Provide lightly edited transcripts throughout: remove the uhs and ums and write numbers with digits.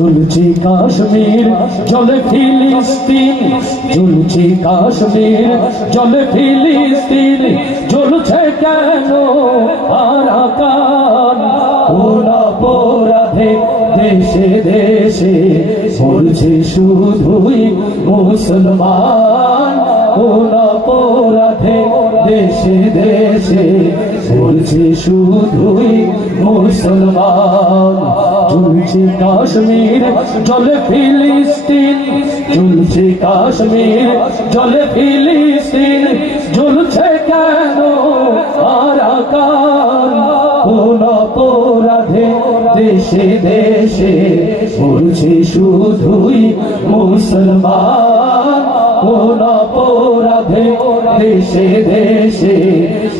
ঝুলছে কাশ্মীর জলে ফিলিস্তিন, ঝুলছে কাশ্মীর জলে ফিলিস্তিন, ঝুলছে কেন আরাকান? কোন অপরাধে দেশে দেশে মরছে শুধুই মুসলমান? কোন অপরাধে দেশে দেশে মরছে শুধুই মুসলমান? ঝুলছে কাশ্মীর জলে ফিলিস্তিন, ঝুলছে কাশ্মীর জলে ফিলিস্তিন, ঝুলছে কেন আরাকান? কোন অপরাধে দেশে দেশে মরছে শুধুই মুসলমান? কোন অপরাধে দেশে দেশে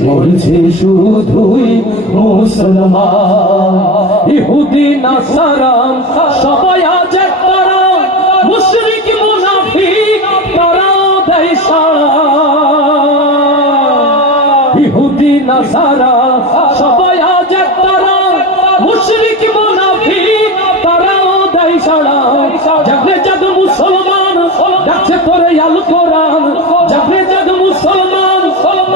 মরছে শুধুই মুসলমান? ইহুদি নাসারা সবাই আজ তারা, মুশরিক মুনাফিক তারা দেয় সাড়া। ইহুদি নাসারা সবাই আজ তারা, মুশরিক মুনাফিক তারা দেয় সাড়া। জাগরে জাগ মুসলমান গাছে তোরে আল কোরআন, জাগরে জাগ মুসলমান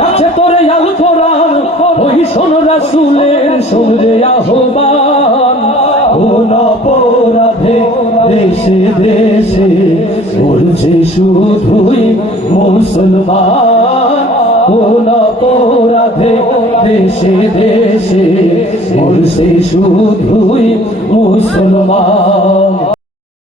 গাছে তোরে আল কোরআন। ওই শোন রাসূলের সূরে আহ্বান। কোন অপরাধে দেশে দেশে মরছে শুধুই মুসলমান? কোন অপরাধে দেশে দেশে মরছে শুধুই মুসলমান?